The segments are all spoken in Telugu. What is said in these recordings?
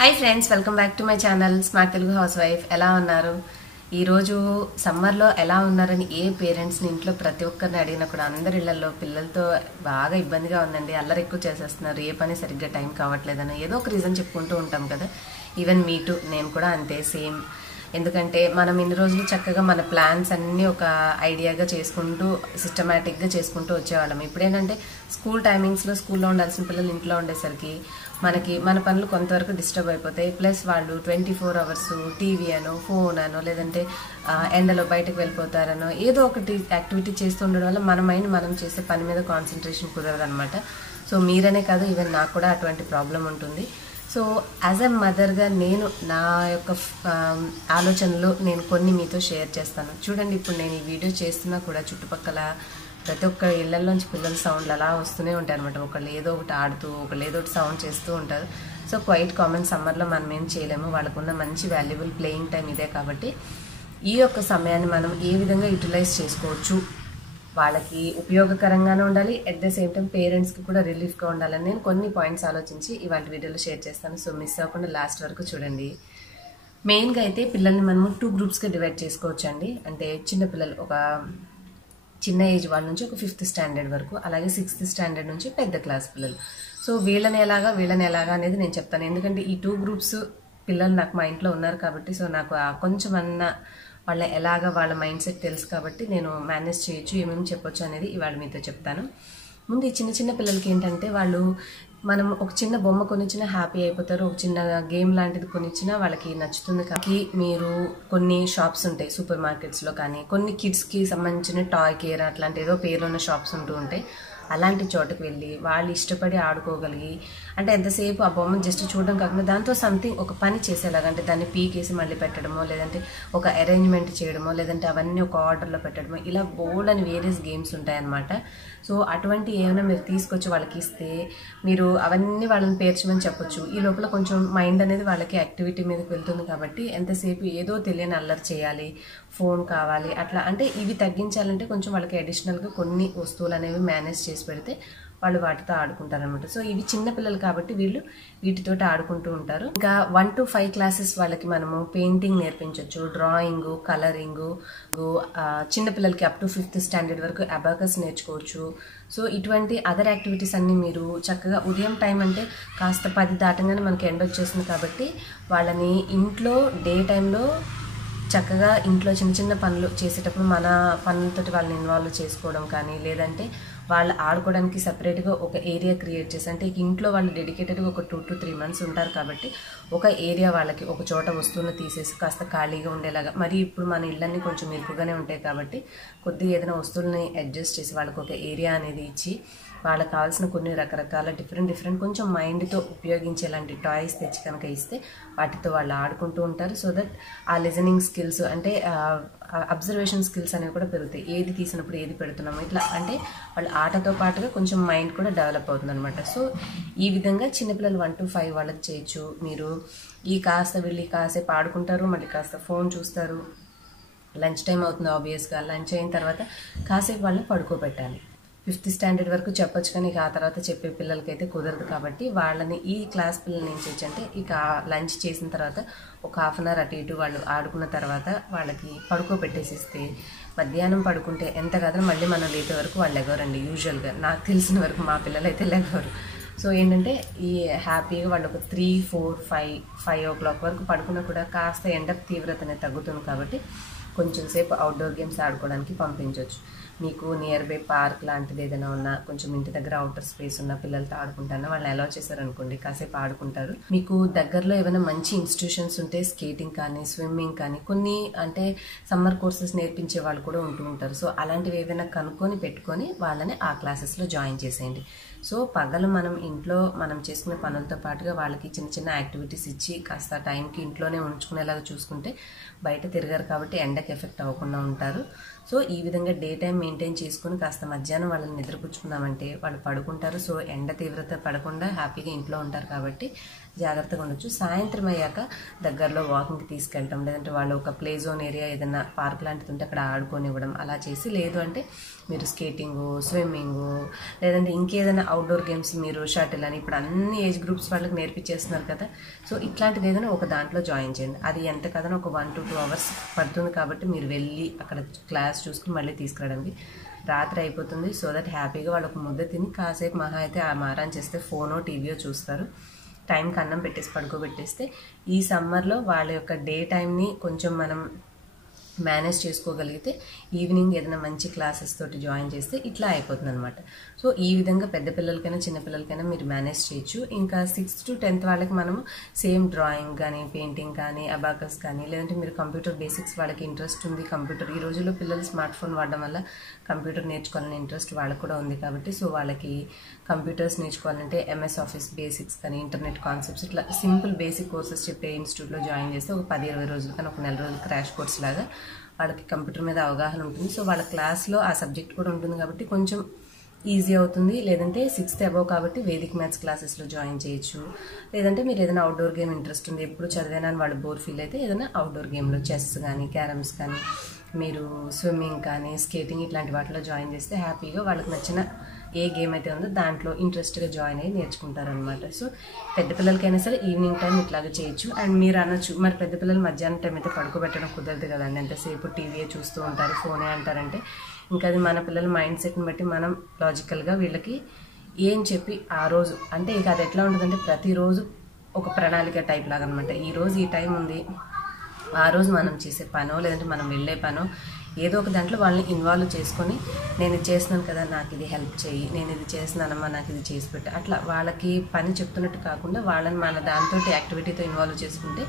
Hi friends, welcome back to my channel smart Telugu house wife. ఎలా ఉన్నారు? ఈరోజు సమ్మర్లో ఎలా ఉన్నారని ఏ పేరెంట్స్ని ఇంట్లో ప్రతి ఒక్కరిని అడిగినా కూడా అందరి ఇళ్లలో పిల్లలతో బాగా ఇబ్బందిగా ఉందండి, అల్లరి ఎక్కువ చేసేస్తున్నారు, ఏ పని సరిగ్గా టైం కావట్లేదని ఏదో ఒక రీజన్ చెప్పుకుంటూ ఉంటాం కదా. ఈవెన్ మీ టూ, నేను కూడా అంతే సేమ్. ఎందుకంటే మనం ఇన్ని రోజులు చక్కగా మన ప్లాన్స్ అన్నీ ఒక ఐడియాగా చేసుకుంటూ సిస్టమేటిక్గా చేసుకుంటూ వచ్చేవాళ్ళం. ఇప్పుడేంటంటే స్కూల్ టైమింగ్స్లో స్కూల్లో ఉండాల్సిన పిల్లలు ఇంట్లో ఉండేసరికి మనకి మన పనులు కొంతవరకు డిస్టర్బ్ అయిపోతాయి. ప్లస్ వాళ్ళు 24 hours టీవీ అనో ఫోన్ అనో లేదంటే ఎండలో బయటకు వెళ్ళిపోతారనో ఏదో ఒకటి యాక్టివిటీ చేస్తూ ఉండడం వల్ల మన మైండ్ మనం చేసే పని మీద కాన్సన్ట్రేషన్ కుదరదు అనమాట. సో మీరనే కాదు, ఈవెన్ నాకు కూడా అటువంటి ప్రాబ్లం ఉంటుంది. సో యాజ్ ఎ మదర్గా నేను నా యొక్క ఆలోచనలు నేను కొన్ని మీతో షేర్ చేస్తాను. చూడండి, ఇప్పుడు నేను ఈ వీడియో చేస్తున్నా కూడా చుట్టుపక్కల ప్రతి ఒక్క ఇళ్లలోంచి పిల్లల సౌండ్లు అలా వస్తూనే ఉంటాయి అనమాట. ఒకళ్ళు ఏదో ఒకటి ఆడుతూ ఒకళ్ళు ఏదో ఒకటి సౌండ్ చేస్తూ ఉంటారు. సో క్వైట్ కామన్, సమ్మర్లో మనం ఏం చేయలేము, వాళ్ళకున్న మంచి వాల్యుబుల్ ప్లేయింగ్ టైం ఇదే. కాబట్టి ఈ యొక్క సమయాన్ని మనం ఏ విధంగా యూటిలైజ్ చేసుకోవచ్చు, వాళ్ళకి ఉపయోగకరంగానే ఉండాలి, అట్ ద సేమ్ టైం పేరెంట్స్కి కూడా రిలీఫ్గా ఉండాలని నేను కొన్ని పాయింట్స్ ఆలోచించి ఇవాళ వీడియోలో షేర్ చేస్తాను. సో మిస్ అవ్వకుండా లాస్ట్ వరకు చూడండి. మెయిన్గా అయితే పిల్లల్ని మనము 2 గ్రూప్స్గా డివైడ్ చేసుకోవచ్చు అండి. అంటే చిన్నపిల్లలు, ఒక చిన్న ఏజ్ వాళ్ళ నుంచి ఒక 5th స్టాండర్డ్ వరకు, అలాగే 6th స్టాండర్డ్ నుంచి పెద్ద క్లాస్ పిల్లలు. సో వీళ్ళని ఎలాగా అనేది నేను చెప్తాను. ఎందుకంటే ఈ 2 గ్రూప్స్ పిల్లలు నాకు మా ఇంట్లో ఉన్నారు కాబట్టి, సో నాకు కొంచెం వాళ్ళ మైండ్ సెట్ తెలుసు కాబట్టి నేను మేనేజ్ చేయొచ్చు, ఏమేమి చెప్పొచ్చు అనేది ఇవాళ మీతో చెప్తాను. ముందు ఈ చిన్న పిల్లలకి ఏంటంటే మనం ఒక చిన్న బొమ్మ కొనిచ్చినా హ్యాపీ అయిపోతారు, ఒక చిన్న గేమ్ లాంటిది కొనిచ్చినా వాళ్ళకి నచ్చుతుంది. కాబట్టి మీరు కొన్ని షాప్స్ ఉంటాయి సూపర్ మార్కెట్స్లో, కానీ కొన్ని కిడ్స్కి సంబంధించిన టాయ్ కేర్ అట్లాంటి ఏదో పేర్లున్న షాప్స్ ఉంటూ ఉంటాయి. అలాంటి చోటుకు వెళ్ళి వాళ్ళు ఇష్టపడి ఆడుకోగలిగి, అంటే ఎంతసేపు ఆ బొమ్మను జస్ట్ చూడడం కాకుండా దాంతో సంథింగ్ ఒక పని చేసేలాగా, అంటే దాన్ని పీకేసి మళ్ళీ పెట్టడమో, లేదంటే ఒక అరేంజ్మెంట్ చేయడమో, లేదంటే అవన్నీ ఒక ఆర్డర్లో పెట్టడమో, ఇలా బోల్డ్ అని వేరియస్ గేమ్స్ ఉంటాయన్నమాట. సో అటువంటి ఏమైనా మీరు తీసుకొచ్చి వాళ్ళకి ఇస్తే మీరు అవన్నీ వాళ్ళని పేర్చమని చెప్పొచ్చు. ఈ లోపల కొంచెం మైండ్ అనేది వాళ్ళకి యాక్టివిటీ మీదకి వెళ్తుంది కాబట్టి ఎంతసేపు ఏదో తెలియని అల్లరి చేయాలి, ఫోన్ కావాలి అట్లా, అంటే ఇవి తగ్గించాలంటే కొంచెం వాళ్ళకి అడిషనల్గా కొన్ని వస్తువులు అనేవి మేనేజ్ చేసి పెడితే వాళ్ళు వాటితో ఆడుకుంటారు అనమాట. సో ఇవి చిన్నపిల్లలు కాబట్టి వీళ్ళు వీటితోటి ఆడుకుంటూ ఉంటారు. ఇంకా 1 to 5 క్లాసెస్ వాళ్ళకి మనము పెయింటింగ్ నేర్పించవచ్చు, డ్రాయింగ్, కలరింగ్, చిన్నపిల్లలకి అప్ టు 5th స్టాండర్డ్ వరకు అబాకస్ నేర్చుకోవచ్చు. సో ఇటువంటి అదర్ యాక్టివిటీస్ అన్నీ మీరు చక్కగా ఉదయం టైం, అంటే కాస్త 10 దాటంగానే మనకి ఎండ వచ్చేసింది కాబట్టి వాళ్ళని ఇంట్లో డే టైంలో చక్కగా ఇంట్లో చిన్న పనులు చేసేటప్పుడు మన పనులతోటి వాళ్ళని ఇన్వాల్వ్ చేసుకోవడం కానీ, లేదంటే వాళ్ళు ఆడుకోవడానికి సపరేట్గా ఒక ఏరియా క్రియేట్ చేసి, అంటే ఇంట్లో వాళ్ళు డెడికేటెడ్గా ఒక 2 to 3 months ఉంటారు కాబట్టి ఒక ఏరియా వాళ్ళకి ఒక చోట వస్తువులను తీసేసి కాస్త ఖాళీగా ఉండేలాగా, మరి ఇప్పుడు మన ఇళ్ళన్నీ కొంచెం ఇరుకుగానే ఉంటాయి కాబట్టి కొద్దిగా ఏదైనా వస్తువులని అడ్జస్ట్ చేసి వాళ్ళకి ఒక ఏరియా అనేది ఇచ్చి వాళ్ళకి కావాల్సిన కొన్ని రకరకాల డిఫరెంట్ కొంచెం మైండ్తో ఉపయోగించేలాంటి టాయ్స్ తెచ్చి కనుక ఇస్తే వాటితో వాళ్ళు ఆడుకుంటూ ఉంటారు. సో దట్ ఆ లిజనింగ్ స్కిల్స్, అంటే అబ్జర్వేషన్ స్కిల్స్ అనేవి కూడా పెరుగుతాయి. ఏది తీసినప్పుడు ఏది పెడుతున్నాము ఇట్లా, అంటే వాళ్ళు ఆటతో పాటుగా కొంచెం మైండ్ కూడా డెవలప్ అవుతుంది అనమాట. సో ఈ విధంగా చిన్నపిల్లలు 1 to 5 వాళ్ళకి చేయొచ్చు. మీరు వీళ్ళు కాసేపు ఆడుకుంటారు, మళ్ళీ కాస్త ఫోన్ చూస్తారు. లంచ్ టైం అవుతుంది, ఆబ్వియస్గా లంచ్ అయిన తర్వాత కాసేపు వాళ్ళని పడుకోబెట్టాలి. 5th స్టాండర్డ్ వరకు చెప్పొచ్చు, కానీ ఆ తర్వాత చెప్పే పిల్లలకైతే కుదరదు కాబట్టి వాళ్ళని ఈ క్లాస్ పిల్లల్ని ఏం చేయొచ్చు అంటే ఇక లంచ్ చేసిన తర్వాత ఒక 1/2 hour అటు ఇటు వాళ్ళు ఆడుకున్న తర్వాత వాళ్ళకి పడుకోబెట్టేసిస్తే మధ్యాహ్నం పడుకుంటే ఎంత కాదని మళ్ళీ మనం లేపే వరకు వాళ్ళు లెగవరండి. యూజువల్గా నాకు తెలిసిన వరకు మా పిల్లలు అయితే లెగవరు. సో ఏంటంటే ఈ హ్యాపీగా వాళ్ళు ఒక 3, 4, 5 o'clock వరకు పడుకున్నా కూడా కాస్త ఎండ తీవ్రత అనేది తగ్గుతుంది కాబట్టి కొంచెం సేపు అవుట్డోర్ గేమ్స్ ఆడుకోవడానికి పంపించవచ్చు. మీకు నియర్ బై పార్క్ లాంటిది ఏదైనా ఉన్నా, కొంచెం ఇంటి దగ్గర అవుటర్ స్పేస్ ఉన్న పిల్లలతో ఆడుకుంటారన్నా వాళ్ళని అలౌ చేశారనుకోండి, కాసేపు ఆడుకుంటారు. మీకు దగ్గరలో ఏమైనా మంచి ఇన్స్టిట్యూషన్స్ ఉంటే స్కేటింగ్ కానీ, స్విమ్మింగ్ కానీ, కొన్ని అంటే సమ్మర్ కోర్సెస్ నేర్పించే వాళ్ళు కూడా ఉంటూ ఉంటారు. సో అలాంటివి ఏదైనా కనుక్కొని పెట్టుకొని వాళ్ళని ఆ క్లాసెస్లో జాయిన్ చేసేయండి. సో పగలు మనం ఇంట్లో మనం చేసుకునే పనులతో పాటుగా వాళ్ళకి చిన్న యాక్టివిటీస్ ఇచ్చి కాస్త టైంకి ఇంట్లోనే ఉంచుకునేలాగా చూసుకుంటే బయట తిరగారు కాబట్టి ఎండకి ఎఫెక్ట్ అవ్వకుండా ఉంటారు. సో ఈ విధంగా డే టైం మెయింటైన్ చేసుకుని కాస్త మధ్యాహ్నం వాళ్ళని నిద్రపుచ్చుకున్నామంటే వాళ్ళు పడుకుంటారు. సో ఎండ తీవ్రత పడకుండా హ్యాపీగా ఇంట్లో ఉంటారు కాబట్టి జాగ్రత్తగా ఉండొచ్చు. సాయంత్రం అయ్యాక దగ్గరలో వాకింగ్కి తీసుకెళ్ళటం, లేదంటే వాళ్ళు ఒక ప్లే జోన్ ఏరియా ఏదైనా పార్క్ లాంటిది ఉంటే అక్కడ ఆడుకోనివ్వడం అలా చేసి, లేదు అంటే మీరు స్కేటింగు, స్విమ్మింగు, లేదంటే ఇంకేదైనా అవుట్డోర్ గేమ్స్ మీరు షటిల్ అని ఇప్పుడు అన్ని ఏజ్ గ్రూప్స్ వాళ్ళకి నేర్పించేస్తున్నారు కదా. సో ఇట్లాంటిది ఏదైనా ఒక దాంట్లో జాయిన్ చేయండి. అది ఎంత కదన్నా ఒక 1 to 2 hours పడుతుంది కాబట్టి మీరు వెళ్ళి అక్కడ క్లాస్ చూసుకుని మళ్ళీ తీసుకురావడానికి రాత్రి అయిపోతుంది. సో దట్ హ్యాపీగా వాళ్ళు ఒక ముద్ద తిని కాసేపు మహా అయితే ఆ మారాన్ చేస్తే ఫోనో టీవీయో చూస్తారు. టైంకి అన్నం పెట్టేసి పడుకోబెట్టేస్తే ఈ సమ్మర్లో వాళ్ళ యొక్క డే టైంని కొంచెం మనం మేనేజ్ చేసుకోగలిగితే ఈవినింగ్ ఏదైనా మంచి క్లాసెస్ తోటి జాయిన్ చేస్తే ఇట్లా అయిపోతుంది అనమాట. సో ఈ విధంగా పెద్ద పిల్లలకైనా చిన్నపిల్లలకైనా మీరు మేనేజ్ చేయొచ్చు. ఇంకా 6th to 10th వాళ్ళకి మనము సేమ్ డ్రాయింగ్ కానీ, పెయింటింగ్ కానీ, అబాకస్ కానీ, లేదంటే మీరు కంప్యూటర్ బేసిక్స్ వాళ్ళకి ఇంట్రెస్ట్ ఉంది, కంప్యూటర్ ఈ రోజుల్లో పిల్లలు స్మార్ట్ ఫోన్ వాడడం వల్ల కంప్యూటర్ నేర్చుకోవాలని ఇంట్రెస్ట్ వాళ్ళకు కూడా ఉంది కాబట్టి, సో వాళ్ళకి కంప్యూటర్స్ నేర్చుకోవాలంటే ఎంఎస్ ఆఫీస్ బేసిక్స్ కానీ, ఇంటర్నెట్ కాన్సెప్ట్స్ ఇట్లా సింపుల్ బేసిక్ కోర్సెస్ చెప్పే ఇన్స్టిట్యూట్లో జాయిన్ చేస్తే ఒక 10-20 రోజులు కానీ ఒక నెల రోజులు క్రాష్ కోర్స్ లాగా వాళ్ళకి కంప్యూటర్ మీద అవగాహన ఉంటుంది. సో వాళ్ళ క్లాస్లో ఆ సబ్జెక్ట్ కూడా ఉంటుంది కాబట్టి కొంచెం ఈజీ అవుతుంది. లేదంటే 6th above కాబట్టి వేదిక్ మ్యాథ్స్ క్లాసెస్లో జాయిన్ చేయొచ్చు. లేదంటే మీరు ఏదైనా అవుట్డోర్ గేమ్ ఇంట్రెస్ట్ ఉంది, ఎప్పుడు చదివానా అని వాళ్ళు బోర్ ఫీల్ అయితే ఏదైనా అవుట్డోర్ గేమ్లో చెస్ కానీ, క్యారమ్స్ కానీ, మీరు స్విమ్మింగ్ కానీ, స్కేటింగ్ ఇట్లాంటి వాటిలో జాయిన్ చేస్తే హ్యాపీగా వాళ్ళకి నచ్చిన ఏ గేమ్ అయితే ఉందో దాంట్లో ఇంట్రెస్ట్గా జాయిన్ అయ్యి నేర్చుకుంటారనమాట. సో పెద్ద పిల్లలకైనా సరే ఈవినింగ్ టైం ఇట్లాగా చేయొచ్చు. అండ్ మీరు అనొచ్చు, మరి పెద్ద పిల్లలు మధ్యాహ్నం టైం అయితే పడుకోబెట్టడం కుదరదు కదండి, ఎంతసేపు టీవీ చూస్తూ ఉంటారు, ఫోనే అంటారంటే, ఇంకా అది మన పిల్లల మైండ్ సెట్ని బట్టి మనం లాజికల్గా వీళ్ళకి ఏం చెప్పి ఆ రోజు అంటే ఇక అది ఎట్లా ఉంటుందంటే ప్రతిరోజు ఒక ప్రణాళిక టైప్ లాగా అనమాట. ఈరోజు ఈ టైం ఉంది, ఆ రోజు మనం చేసే పనో లేదంటే మనం వెళ్ళే పనో ఏదో ఒక దాంట్లో వాళ్ళని ఇన్వాల్వ్ చేసుకొని, నేను ఇది చేస్తున్నాను కదా నాకు ఇది హెల్ప్ చేయి, నేను ఇది చేస్తున్నానమ్మా నాకు ఇది చేసి పెట్టు, అట్లా వాళ్ళకి పని చెప్తున్నట్టు కాకుండా వాళ్ళని మన దాంతో యాక్టివిటీతో ఇన్వాల్వ్ చేసుకుంటే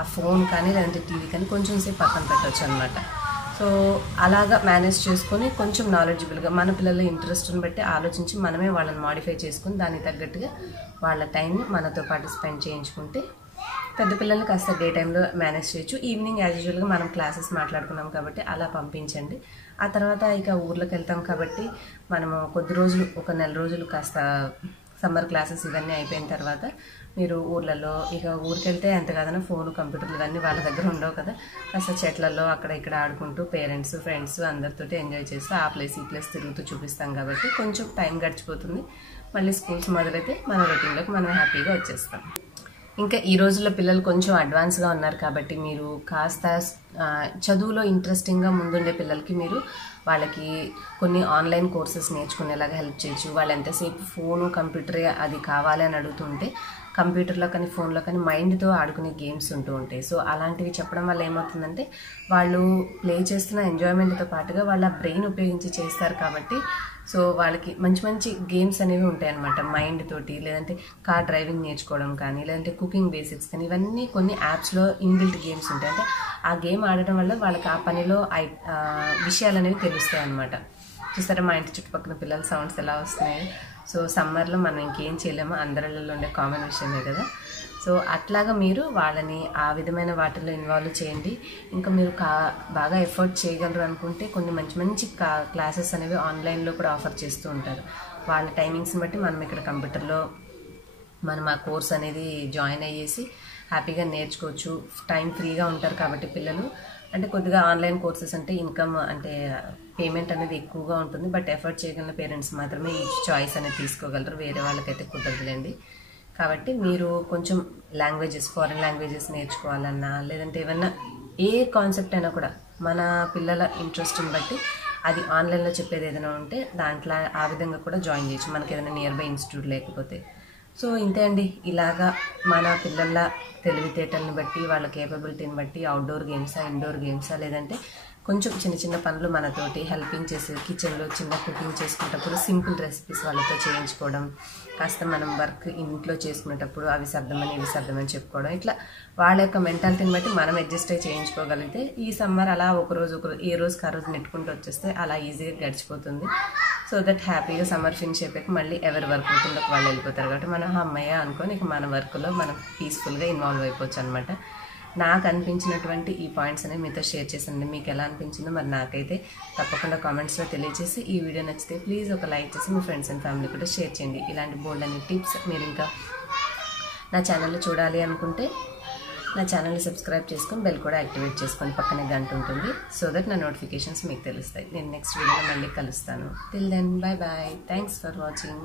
ఆ ఫోన్ కానీ లేదంటే టీవీ కానీ కొంచెం సేపు పక్కన పెట్టవచ్చు అనమాట. సో అలాగా మేనేజ్ చేసుకొని కొంచెం నాలెడ్జబుల్గా మన పిల్లల ఇంట్రెస్ట్ని బట్టి ఆలోచించి మనమే వాళ్ళని మాడిఫై చేసుకుని దానికి తగ్గట్టుగా వాళ్ళ టైంని మనతో పాటు స్పెండ్ చేయించుకుంటే పెద్ద పిల్లల్ని కాస్త డే టైంలో మేనేజ్ చేయొచ్చు. ఈవినింగ్ యాజ్ యూజువల్గా మనం క్లాసెస్ మాట్లాడుకున్నాం కాబట్టి అలా పంపించండి. ఆ తర్వాత ఇక ఊర్లోకి వెళ్తాం కాబట్టి మనము కొద్ది రోజులు ఒక నెల రోజులు కాస్త సమ్మర్ క్లాసెస్ ఇవన్నీ అయిపోయిన తర్వాత మీరు ఊర్లలో ఇక ఊరికి వెళ్తే ఎంత కాదన్నా ఫోను, కంప్యూటర్లు ఇవన్నీ వాళ్ళ దగ్గర ఉండవు కదా, కాస్త చెట్లలో అక్కడ ఇక్కడ ఆడుకుంటూ పేరెంట్స్, ఫ్రెండ్స్ అందరితో ఎంజాయ్ చేస్తూ ఆ ప్లేస్ ఈ ప్లేస్ తిరుగుతూ చూపిస్తాం కాబట్టి కొంచెం టైం గడిచిపోతుంది. మళ్ళీ స్కూల్స్ మొదలైతే మన రొటీన్లోకి మనం హ్యాపీగా వచ్చేస్తాం. ఇంకా ఈ రోజుల్లో పిల్లలు కొంచెం అడ్వాన్స్గా ఉన్నారు కాబట్టి మీరు కాస్త చదువులో ఇంట్రెస్టింగ్గా ముందుండే పిల్లలకి మీరు వాళ్ళకి కొన్ని ఆన్లైన్ కోర్సెస్ నేర్చుకునేలాగా హెల్ప్ చేయొచ్చు. వాళ్ళు ఎంతసేపు ఫోను, కంప్యూటరే అది కావాలి అని అడుగుతుంటే కంప్యూటర్లో కానీ ఫోన్లో కానీ మైండ్తో ఆడుకునే గేమ్స్ ఉంటూ ఉంటాయి. సో అలాంటివి చెప్పడం వల్ల ఏమవుతుందంటే వాళ్ళు ప్లే చేస్తున్న ఎంజాయ్మెంట్తో పాటుగా వాళ్ళ బ్రెయిన్ ఉపయోగించి చేస్తారు కాబట్టి సో వాళ్ళకి మంచి మంచి గేమ్స్ అనేవి ఉంటాయి అన్నమాట మైండ్ తోటి. లేదంటే కార్ డ్రైవింగ్ నేర్చుకోవడం కానీ, లేదంటే కుకింగ్ బేసిక్స్ కానీ, ఇవన్నీ కొన్ని యాప్స్లో ఇన్బిల్ట్ గేమ్స్ ఉంటాయి. అంటే ఆ గేమ్ ఆడటం వల్ల వాళ్ళకి ఆ పనిలో విషయాలు అనేవి తెలుస్తాయి అన్నమాట. చూస్తారా మా ఇంటి చుట్టుపక్కల పిల్లల సౌండ్స్ ఎలా వస్తున్నాయి. సో సమ్మర్లో మనం ఇంకేం చేయలేమో, అందరిలో ఉండే కామన్ విషయమే కదా. సో అట్లాగా మీరు వాళ్ళని ఆ విధమైన వాటిల్లో ఇన్వాల్వ్ చేయండి. ఇంకా మీరు బాగా ఎఫర్ట్ చేయగలరు అనుకుంటే కొన్ని మంచి మంచి క్లాసెస్ అనేవి ఆన్లైన్లో కూడా ఆఫర్ చేస్తూ ఉంటారు. వాళ్ళ టైమింగ్స్ని బట్టి మనం ఇక్కడ కంప్యూటర్లో మనం ఆ కోర్స్ అనేది జాయిన్ అయ్యేసి హ్యాపీగా నేర్చుకోవచ్చు. టైం ఫ్రీగా ఉంటారు కాబట్టి పిల్లలు. అంటే కొద్దిగా ఆన్లైన్ కోర్సెస్ అంటే ఇన్కమ్ అంటే పేమెంట్ అనేది ఎక్కువగా ఉంటుంది. బట్ ఎఫర్ట్ చేయగలిగిన పేరెంట్స్ మాత్రమే ఈ చాయిస్ అనేది తీసుకోగలరు, వేరే వాళ్ళకైతే కుదరదులేండి. కాబట్టి మీరు కొంచెం లాంగ్వేజెస్, ఫారిన్ లాంగ్వేజెస్ నేర్చుకోవాలన్నా, లేదంటే ఏమన్నా ఏ కాన్సెప్ట్ అయినా కూడా మన పిల్లల ఇంట్రెస్ట్ని బట్టి అది ఆన్లైన్లో చెప్పేది ఏదైనా ఉంటే దాంట్లో ఆ విధంగా కూడా జాయిన్ చేయొచ్చు, మనకి ఏదైనా నియర్ బై ఇన్స్టిట్యూట్ లేకపోతే. సో ఇంతే అండి. ఇలాగా మన పిల్లల తెలివితేటల్ని బట్టి, వాళ్ళ కేపబిలిటీని బట్టి అవుట్డోర్ గేమ్సా, ఇండోర్ గేమ్సా, లేదంటే కొంచెం చిన్న చిన్న పనులు మనతోటి హెల్పింగ్ చేసి కిచెన్లో చిన్న కుకింగ్ చేసుకునేటప్పుడు సింపుల్ రెసిపీస్ వాళ్ళతో చేయించుకోవడం, కాస్త మనం వర్క్ ఇంట్లో చేసుకునేటప్పుడు అవి సర్దమని ఇవి సర్దమని చెప్పుకోవడం, ఇట్లా వాళ్ళ యొక్క మెంటాలిటీని బట్టి మనం అడ్జస్ట్ అయ్యి చేయించుకోగలిగితే ఈ సమ్మర్ అలా ఒకరోజు ఏ రోజుకి ఆ రోజు నెట్టుకుంటూ వచ్చేస్తే అలా ఈజీగా గడిచిపోతుంది. సో దట్ హ్యాపీగా సమ్మర్ ఫినిష్ అయిపోయాక మళ్ళీ ఎవరి వర్క్ రూటీన్లోకి వాళ్ళు వెళ్ళిపోతారు కాబట్టి మనం అమ్మయ్య అనుకొని ఇక మన వర్క్లో మనం పీస్ఫుల్గా ఇన్వాల్వ్ అయిపోవచ్చు అనమాట. నాకు అనిపించినటువంటి ఈ పాయింట్స్ అనేవి మీతో షేర్ చేశానండి. మీకు ఎలా అనిపించిందో మరి నాకైతే తప్పకుండా కామెంట్స్లో తెలియజేసి, ఈ వీడియో నచ్చితే ప్లీజ్ ఒక లైక్ చేసి మీ ఫ్రెండ్స్ అండ్ ఫ్యామిలీ కూడా షేర్ చేయండి. ఇలాంటి బోల్డ్ అనే టిప్స్ మీరు ఇంకా నా ఛానల్లో చూడాలి అనుకుంటే నా ఛానల్ని సబ్స్క్రైబ్ చేసుకొని బెల్ కూడా యాక్టివేట్ చేసుకొని పక్కనే గంట ఉంటుంది. సో దట్ నా నోటిఫికేషన్స్ మీకు తెలుస్తాయి. నేను నెక్స్ట్ వీడియోలో మళ్ళీ కలుస్తాను. Till then, bye bye. Thanks for watching.